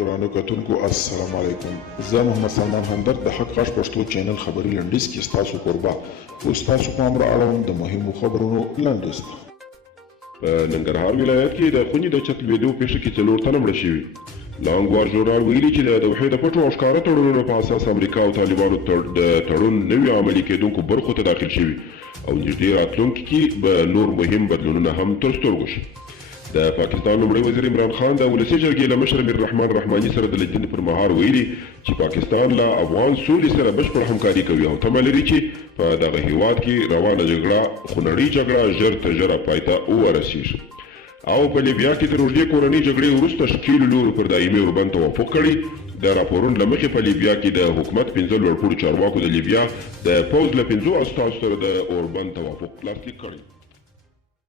ګرانو کتونکو السلام علیکم. زه محمد سلمان همدرد د حق غږ پښتو چینل خبري لنډیز کې ستاسو کوربه اوس تاسو پام را اړوم د مهمو خبرونو لنډیز ته. په ننګرهار ولایت کې د خونې د چت لوېدو پیښه کې 4 تنه مړه شوي. لانګوار ژورنال ویلي چې د دوحې د پټو او ښکاره تړونونو په اساس امریکا او طالبانو د تړون نوي عملي کېدونکو برخو ته داخل شوي او نږدې راتلونکي کې به نور مهم بدلونونه هم تر سترګو شي. د پاکستان لومړی وزیر عمران خان د ولسي جرګې له مشر میر رحمان رحماني سره د لیدنې پر مهال ویلي چې پاکستان له افغان سولې سره بشپړه همکاري کوي او تمه لري چې په دغه هیواد کې روانه جګړه خونړۍ جګړه ژر تر ژره پای ته ورسیږي. او په لیبیا کې تر اوږدې کورنۍ جګړې وروسته ښکېلو لورو پر دایمي اوربند توافق کړی. د راپورونو له مخې په لیبیا کې د حکومت 15 لوړپوړو چارواکو د لیبیا د پوځ له 5 استازو سره د اوربند توافق لاسلیک کړی.